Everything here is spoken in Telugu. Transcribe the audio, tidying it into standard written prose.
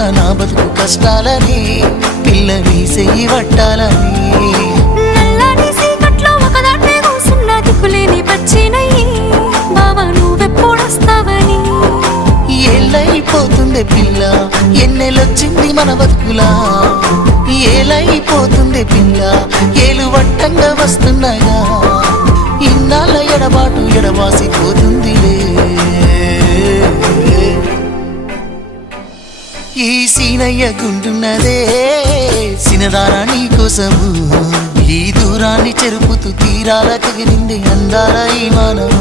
పడుతున్న నా బతుకు కష్టాలని పిల్లని చెయ్యి పట్టాలని నల్లని సీకట్లో ఒకదాన్నే కూసున్న దిక్కులేని పచ్చినయ్యి బావా నువ్వెప్పుడొస్తావని ఏళ్ళైపోతుంది పిల్ల ఎన్నెలొచ్చింది మన బతుకులా ఏలైపోతుంది పిల్ల ఏలు వట్టంగా వస్తున్నాగా ఇన్నాళ్ళ ఎడబాటు ఎడబాసిపోతుందిలే ఈ సీనయ్య గుంటున్నదే సినదారా నీ కోసము ఈ దూరాన్ని చెరుపుతూ తీరాల తెగిరింది అందాల ఈ మానవు